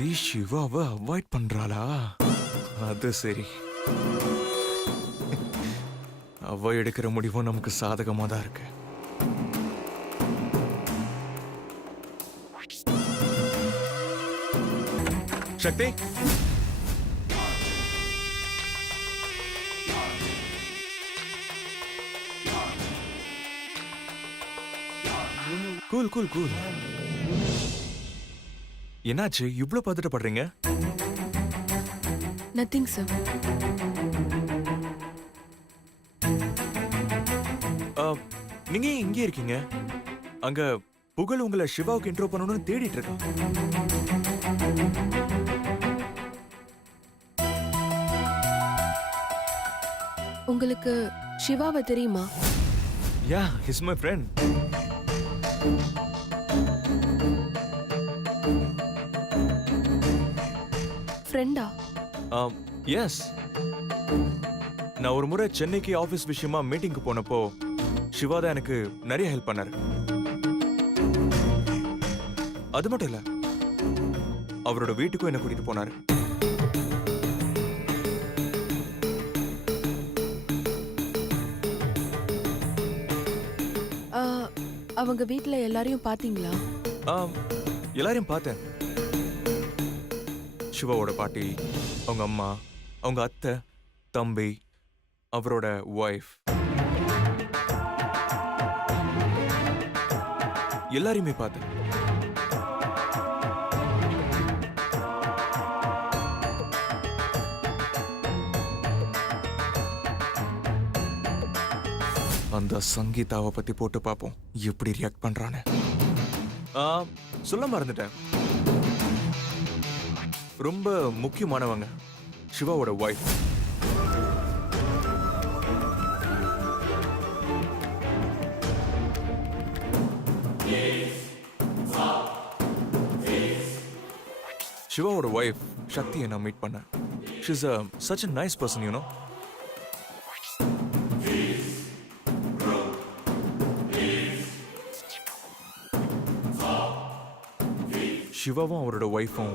சக்தி சிவாவை அவாய்ட் பண்றாளா? அது சரி. அவ எடுக்கிற முடிவும் நமக்கு சாதகமா தான் இருக்கு. சக்தி, கூல் கூல் கூல். என்னாச்சு இவ்ளோ பதட்டப்படுறீங்க? Nothing sir. நீங்க இங்கே இருக்கீங்க. அங்க புகழ் உங்களை சிவாவுக்கு இன்ட்ரோ பண்ணணும்னு தேடிட்டு இருக்கான். உங்களுக்கு சிவாவை தெரியுமா? யா, ஹிஸ் மை ஃப்ரெண்ட். ஃப்ரெண்டா? எஸ். நான் ஒரு முறை சென்னைக்கு ஆபீஸ் விஷயமா மீட்டிங்க்கு போனப்போ சிவா தான் எனக்கு நிறைய ஹெல்ப் பண்ணாரு. அது மட்டும் இல்ல, அவரோட வீட்டுக்கும் என்ன கூட்டிட்டு போனாரு. அவங்க வீட்ல எல்லாரையும் பாத்தீங்களா? எல்லாரையும் பார்த்தேன். சிவாவோட பாட்டி, அவங்க அம்மா, அவங்க அத்தை, தம்பி, அவரோட ஒய்ஃப், எல்லாரையுமே பார்த்தேன். அந்த சங்கீதாவை பத்தி போட்டு பார்ப்போம் எப்படி ரியாக்ட் பண்றான்னு. சொல்ல மறந்துட்டேன், ரொம்ப முக்கியமானவங்க சிவாவோட ஒய்ஃப். சிவாவோட ஒய்ஃப் சக்தியை நான் மீட் பண்ணேன். She is such a nice person, you know. சிவாவும் அவரோட ஒய்ஃபும்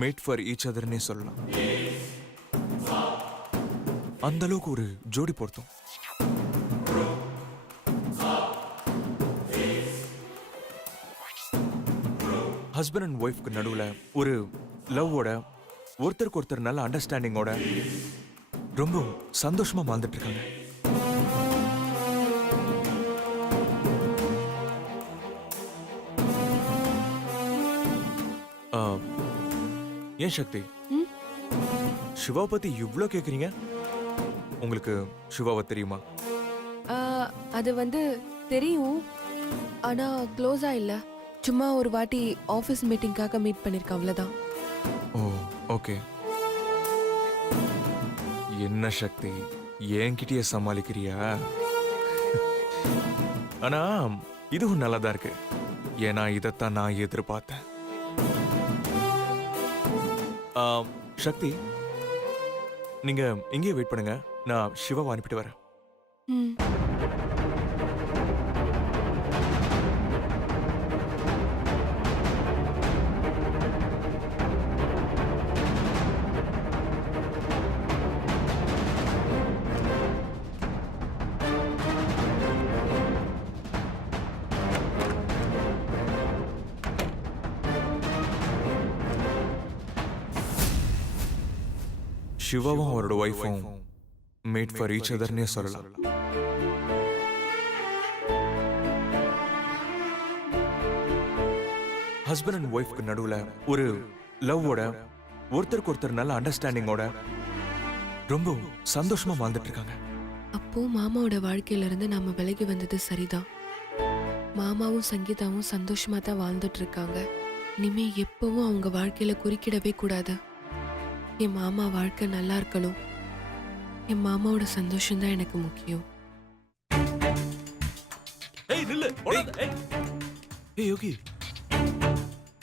மேட் ஃபார் ஈச் அதர்னே சொல்லலாம். அந்த அளவுக்கு ஒரு ஜோடி பொருத்தம். ஹஸ்பண்ட் அண்ட் ஒய்ஃப்க்கு நடுவில் ஒரு லவ்வோட, ஒருத்தருக்கு ஒருத்தர் நல்ல அண்டர்ஸ்டாண்டிங்கோட ரொம்ப சந்தோஷமா வாழ்ந்துட்டு இருக்காங்க. ஏன் சக்தி, சிவா பத்தி இவ்ளோ கேக்குறீங்க? உங்களுக்கு சிவாவை தெரியுமா? அது தெரியும், ஆனா க்ளோஸா இல்ல. சும்மா ஒரு வாட்டி ஆபீஸ் மீட்டிங்காக மீட் பண்ணிருக்கேன், அவ்வளவுதான். ஓ, ஓகே. என்ன சக்தி, என்கிட்டயே சமாளிக்கிறியா? ஆனா இதுவும் நல்லாதான் இருக்கு. ஏன்னா இதைத்தான் நான் எதிர்பார்த்தேன். சக்தி, நீங்க இங்கே வெயிட் பண்ணுங்க, நான் சிவாவை அனுப்பிட்டு வரேன். சிவாவும் அவரோட ஒய்ஃபும் மேட் ஃபார் ஈச் அதர்னே சொல்லலாம். ஹஸ்பண்ட் அண்ட் ஒய்ஃப்க்கு நடுவுல ஒரு லவ்வோட, ஒருத்தருக்கு ஒருத்தர் நல்ல அண்டர்ஸ்டாண்டிங்கோட ரொம்ப சந்தோஷமா வாழ்ந்துட்டு இருக்காங்க. அப்போ மாமாவோட வாழ்க்கையில இருந்து நாம விலகி வந்தது சரிதான். மாமாவும் சங்கீதாவும் சந்தோஷமா தான் வாழ்ந்துட்டு இருக்காங்க. இனிமே எப்பவும் அவங்க வாழ்க்கையில குறுக்கிடவே கூடாது. என் மாமா வாழ்க்கை நல்லா இருக்கணும். என் மாமாவோட சந்தோஷம் தான் எனக்கு முக்கியம்.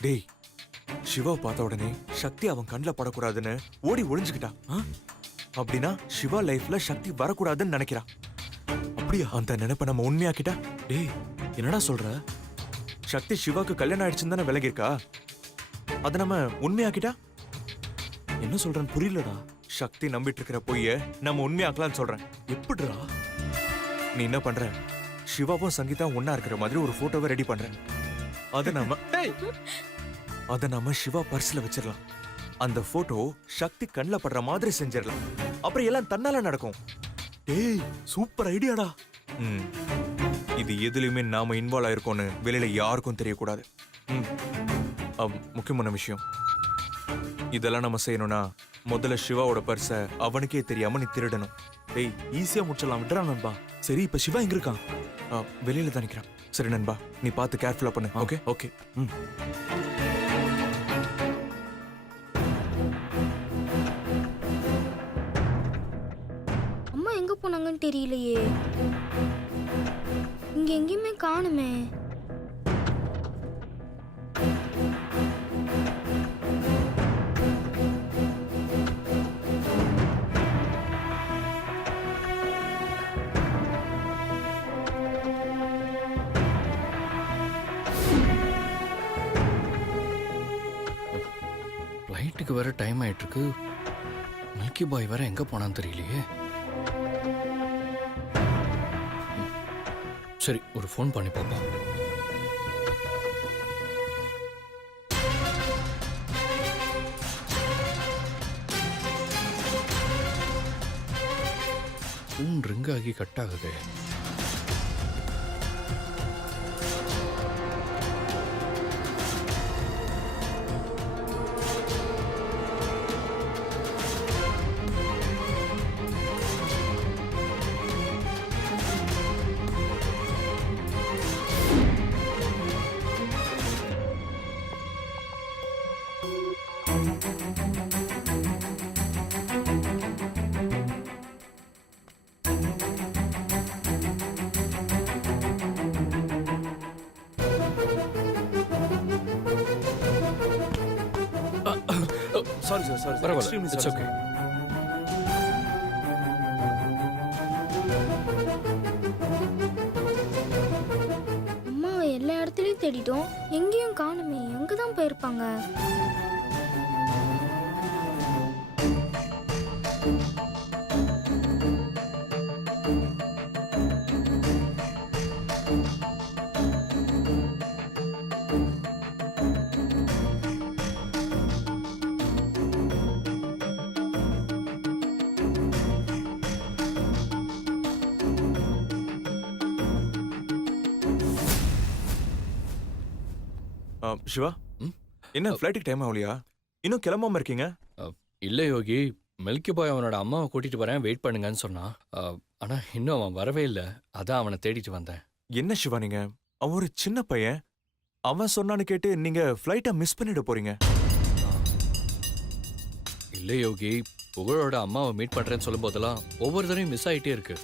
டேய், சிவா பார்த்த உடனே சக்தி அவன் கண்ணில் படக்கூடாதுன்னு ஓடி ஒளிஞ்சுக்கிட்டா. அப்படின்னா சிவா லைஃப்ல சக்தி வரக்கூடாதுன்னு நினைக்கிறான். அப்படியா? அந்த நினைப்ப நம்ம உண்மையாக்கிட்டா? டேய், என்னடா சொல்ற? சக்தி சிவாக்கு கல்யாணம் ஆயிடுச்சுன்னு தானே விலகி இருக்கா? அதை நம்ம உண்மையாக்கிட்டா? என்ன சொல்றேன்னு புரியலடா. சக்தி நம்பிட்டு இருக்கிற பொய்ய நம்ம உண்மையாக்கலாம்னு சொல்றேன். எப்படிடா? நீ என்ன பண்ற? சிவாவும் சங்கீதா ஒண்ணா இருக்கிற மாதிரி ஒரு போட்டோவை ரெடி பண்ற. அத நம்ம சிவா பர்ஸ்ல வச்சிடலாம். அந்த போட்டோ சக்தி கண்ணில் படுற மாதிரி செஞ்சிடலாம். அப்புறம் எல்லாம் தன்னால நடக்கும். டேய் சூப்பர் ஐடியாடா. ம். இது எதுலயுமே நாம இன்வால்வ் ஆயிருக்கோம்னு வெளியில யாருக்கும் தெரியக்கூடாது. முக்கியமான விஷயம், இதெல்லாம் நம்ம செய்யணும்னா முதல்ல சிவாவோட பர்ஸ அவனுக்கே தெரியாம நீ திருடணும். டேய் ஈஸியா முடிச்சிடலாம், விட்டுறா நண்பா. சரி இப்ப சிவா எங்க இருக்கான்? வெளியில தான் நிக்கிறான். சரி நண்பா, நீ பார்த்து கேர்ஃபுல்லா பண்ணு. Okay okay. அம்மா எங்க போனாங்கன்னு தெரியலையே. இங்க எங்கேயுமே காணுமே. ஃப்ளைட்டுக்கு வேற டைம் ஆயிட்டு இருக்கு. மில்கி பாய் வேற எங்க போனான்னு தெரியலையே. சரி ஒரு ஃபோன் பண்ணி பார்ப்போம். ஃபோன் ரிங் ஆகி கட் ஆகுது. Sorry sir, sorry. பரவாயில்ல, இட்ஸ் ஓகே. அம்மாவை எல்லா இடத்துலயும் தேடிட்டோம், எங்கேயும் காணுமே. எங்க தான் போயிருப்பாங்க? சிவா, என்ன ஃப்ளைட்டுக்கு டைம் ஆகலையா? இன்னும் கிளம்பாம இருக்கீங்க? இல்லை யோகி, மில்கி பாய் அவனோட அம்மாவை கூட்டிட்டு வரேன், வெயிட் பண்ணுங்கன்னு சொன்னான். ஆனா இன்னும் அவன் வரவே இல்லை. அதான் அவனை தேடிட்டு வந்தேன். என்ன சிவா நீங்க? அவன் ஒரு சின்ன பையன். அவன் சொன்னான்னு கேட்டு நீங்க ஃப்ளைட்டை மிஸ் பண்ணிட போறீங்க. இல்லை யோகி, புகழோட அம்மாவை மீட் பண்றேன்னு சொல்லும் போதெல்லாம் ஒவ்வொரு தடவையும் மிஸ் ஆயிட்டே இருக்கு.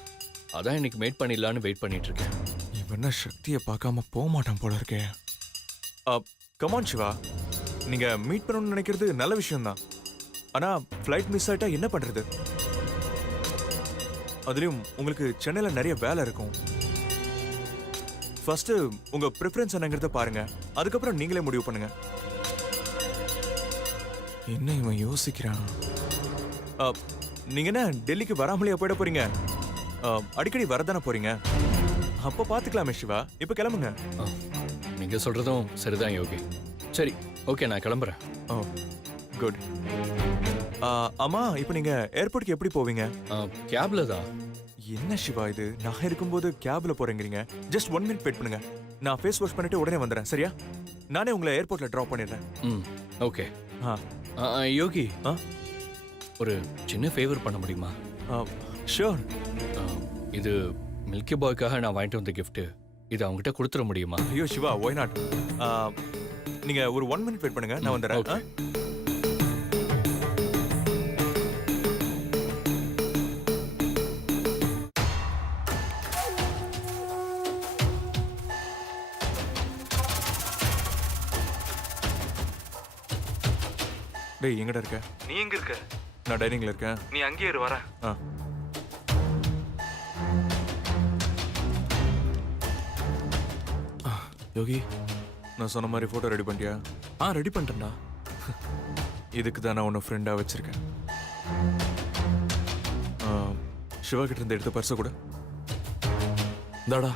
அதான் இன்னைக்கு மீட் பண்ணிடலான்னு வெயிட் பண்ணிட்டு இருக்கேன். இவன் சக்தியை பார்க்காம போக மாட்டான் போல இருக்கே. கமான் சிவா, நீங்க மீட் பண்ணணும்னு நினைக்கிறது நல்ல விஷயம் தான். ஆனா ஃப்ளைட் மிஸ் ஆயிட்டா என்ன பண்றது? அதுலயும் உங்களுக்கு சென்னையில நிறைய வேலை இருக்கும். ஃபர்ஸ்ட் உங்க ப்ரிஃபரன்ஸ் என்னங்கிறத பாருங்க, அதுக்கப்புறம் நீங்களே முடிவு பண்ணுங்க. என்ன இவன் யோசிக்கிறான்? நீங்க என்ன டெல்லிக்கு வராமலேயே போயிட போறீங்க? அடிக்கடி வரதானே போறீங்க. அப்ப பாத்துக்கலாமே சிவா, இப்ப கிளம்புங்க. நீங்க சொல்றதும் சரிதான் யோகி. சரி ஓகே, நான் கிளம்புறேன். குட். அம்மா, இப்போ நீங்க ஏர்போர்ட்டுக்கு எப்படி போவீங்க? கேப்ல தான். என்ன சிவா இது, நான் இருக்கும்போது கேப்ல போறேங்கிறீங்க. ஜஸ்ட் 1 மினிட் வெயிட் பண்ணுங்க, நான் ஃபேஸ் வாஷ் பண்ணிட்டு உடனே வந்துடுறேன். சரியா? நானே உங்களை ஏர்போர்ட்ல டிராப் பண்ணிடுறேன். ஓகே. யோகி, ஒரு சின்ன ஃபேவர் பண்ண முடியுமா? ஷூர். இது மில்கி பாய்க்காக நான் வாங்கிட்டு வந்த கிஃப்ட். இது அவங்ககிட்ட கொடுத்துட முடியுமா? ஐயோ சிவா, ஒய் நாட்? நீங்க ஒரு 1 மினிட் வெயிட் பண்ணுங்க, நான் வந்துடுறேன். டேய், எங்கடா இருக்க? நீ எங்க இருக்க? நான் டைனிங்ல இருக்கேன். நீ அங்கேயே இரு, வரேன். யோகி, நான் சொன்ன மாதிரி போட்டோ ரெடி பண்ணிட்டியா? ரெடி பண்ணிட்டேன்டா. இதுக்கு தான் நான் உன்னை ஃப்ரெண்டா வச்சிருக்கேன். சிவா கிட்ட இருந்து எடுத்த பர்ஸை கூட. இந்தாடா.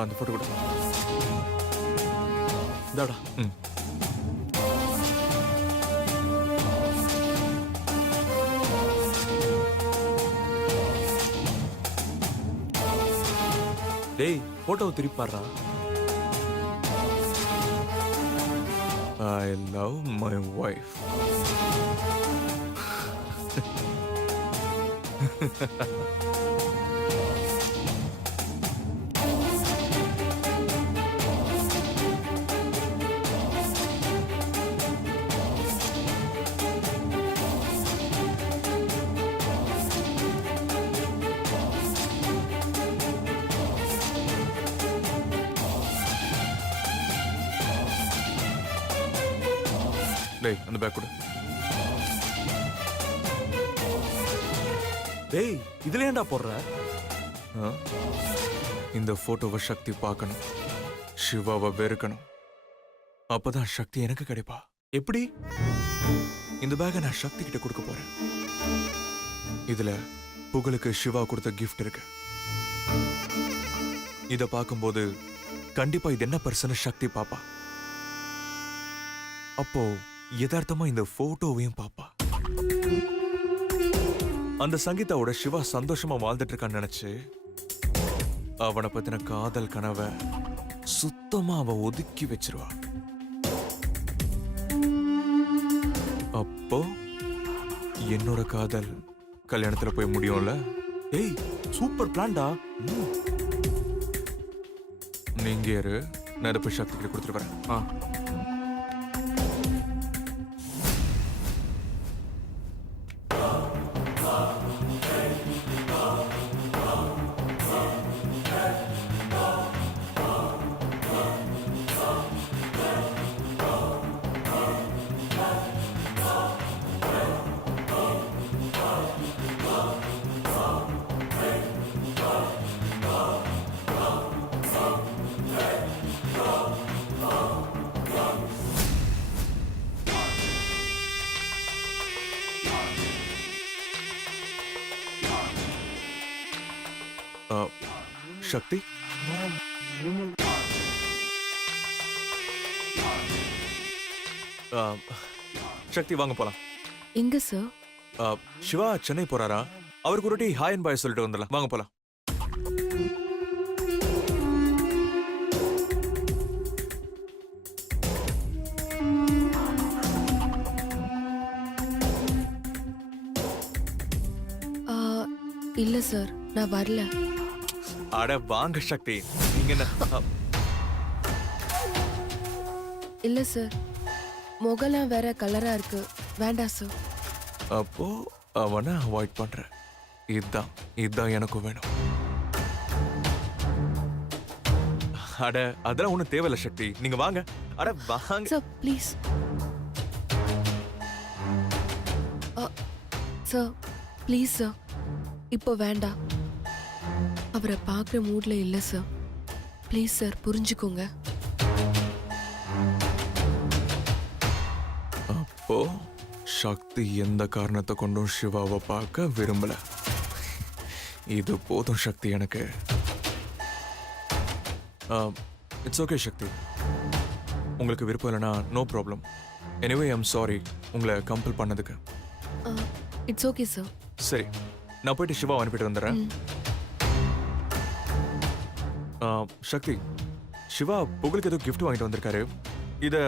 அந்த போட்டோ கூட. இந்தாடா. ம். டேய் போட்டோவை திருப்பி பாடுறா. I love my wife. டேய் அந்த பேக் கூட. டேய் இதுல ஏன்டா போடுற? ஆ? இந்த போட்டோவை சக்தி பார்க்கணும், சிவாவை வெறுக்கணும். அப்பதான் சக்தி எனக்கு கிடைப்பா. எப்படி? இந்த பேக்கை நான் சக்தி கிட்ட கொடுக்க போறேன். இதுல புகழுக்கு சிவா கொடுத்த கிஃப்ட் இருக்கு. இத பார்க்கும்போது கண்டிப்பா இது என்ன பர்சன் சக்தி பாப்பா. அப்போ யதார்த்தமா இந்த போட்டோவையும் பாப்பா. அந்த சங்கீதாவோட சிவா சந்தோஷமா வாழ்ந்துட்டு இருக்கான்னு நினைச்சு அவனை பத்தின காதல் கனவை சுத்தமா அவ ஒதுக்கி வச்சிருவா. அப்போ என்னோட காதல் கல்யாணத்துல போய் முடியும்ல. டேய் சூப்பர் பிளான்டா. நீங்க இரு, நான் இதை போய் சக்தி கிட்ட கொடுத்துட்டு வரேன். ஆ. சக்தி, சக்தி வாங்க போலாம். எங்க சார்? சிவா சென்னை போறாரா? அவருக்கு ஒரு ஹாய் அண்ட் பாய் சொல்லிட்டு வந்துடலாம். வாங்க போலாம். இல்ல சார், நான் வரல. அட வாங்க சக்தி, நீங்க என்ன இல்ல சார், முகலாம் வேற கலரா இருக்கு. வேண்டாம் சார். அப்போ அவனை அவாய்ட் பண்ற. இதுதான் எனக்கும் வேணும். அட அதெல்லாம் ஒண்ணும் தேவையில்ல சக்தி, நீங்க வாங்க. அட வாங்க sir please. Sir please sir, இப்போ வேண்டாம். அவரை பார்க்குற மூட்ல இல்லை சார். ப்ளீஸ் சார், புரிஞ்சுக்கோங்க. அப்போ சக்தி எந்த காரணத்தை கொண்டும் சிவாவை பார்க்க விரும்பல. இது போதும் சக்தி எனக்கு. இட்ஸ் ஓகே சக்தி, உங்களுக்கு விருப்பம் இல்லைனா no problem. Anyway I'm sorry உங்களை கம்பல் பண்ணதுக்கு. It's okay sir. சரி, நான் போயிட்டு சிவா அனுப்பிட்டு வந்துடுறேன். சக்தி, சிவா புகழுக்கு ஏதோ gift வாங்கிட்டு வந்திருக்காரு. இதை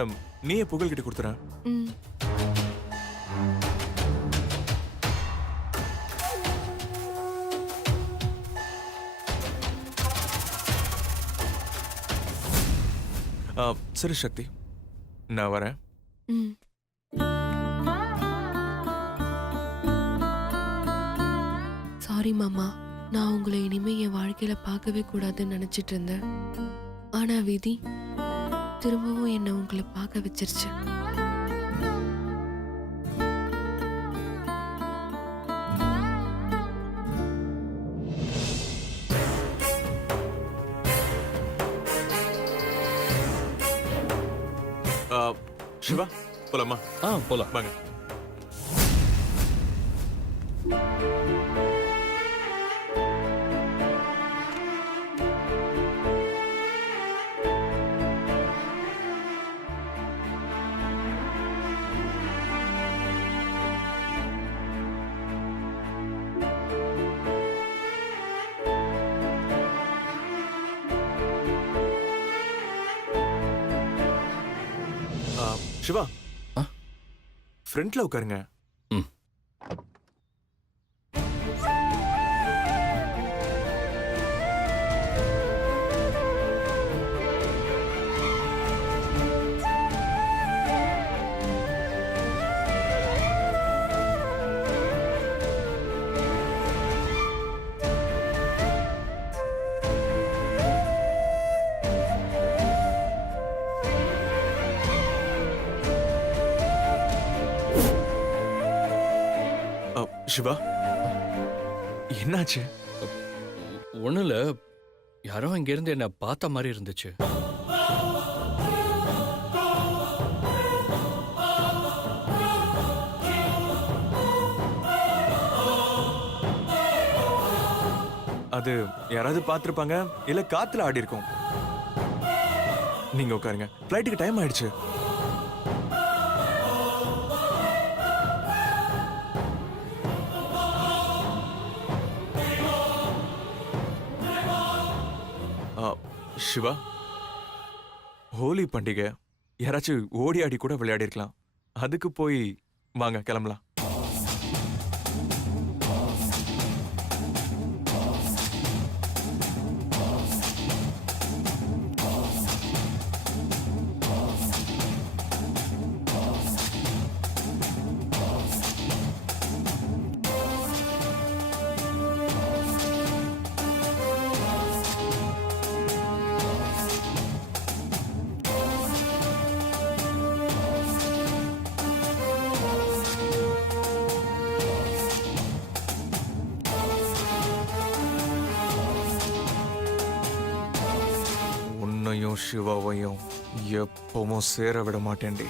நீயே புகழ்கிட்ட கொடுத்துறேன். ம். சரி சக்தி, நான் வரேன். ம். சாரி மாமா, நான் உங்களை இனிமே என் வாழ்க்கையில பார்க்கவே கூடாதுன்னு நினைச்சிட்டு இருந்தேன். ஆனா விதி திரும்பவும் என்னை உங்களை பார்க்க வச்சிருச்சு. சிவா போலாமா? போலாம். வாங்க. சிவா, ஃப்ரண்ட்ல உட்காருங்க. ம். சிவா, என்னாச்சு? ஒண்ணும் இல்ல, யாரோ இங்கிருந்து என்ன பார்த்த மாதிரி இருந்துச்சு. அது யாராவது பார்த்திருப்பாங்க, இல்ல காத்துல ஆடி இருக்கும். நீங்க உட்காருங்க, ஃப்ளைட்டுக்கு டைம் ஆயிடுச்சு. சிவா, ஹோலி பண்டிகை, யாராச்சும் ஓடி ஆடி கூட விளையாடி இருக்கலாம். அதுக்கு போய் வாங்க கிளம்பலாம். உன்னையும் சிவாவையும் எப்பவும் சேர விட மாட்டேன்டி.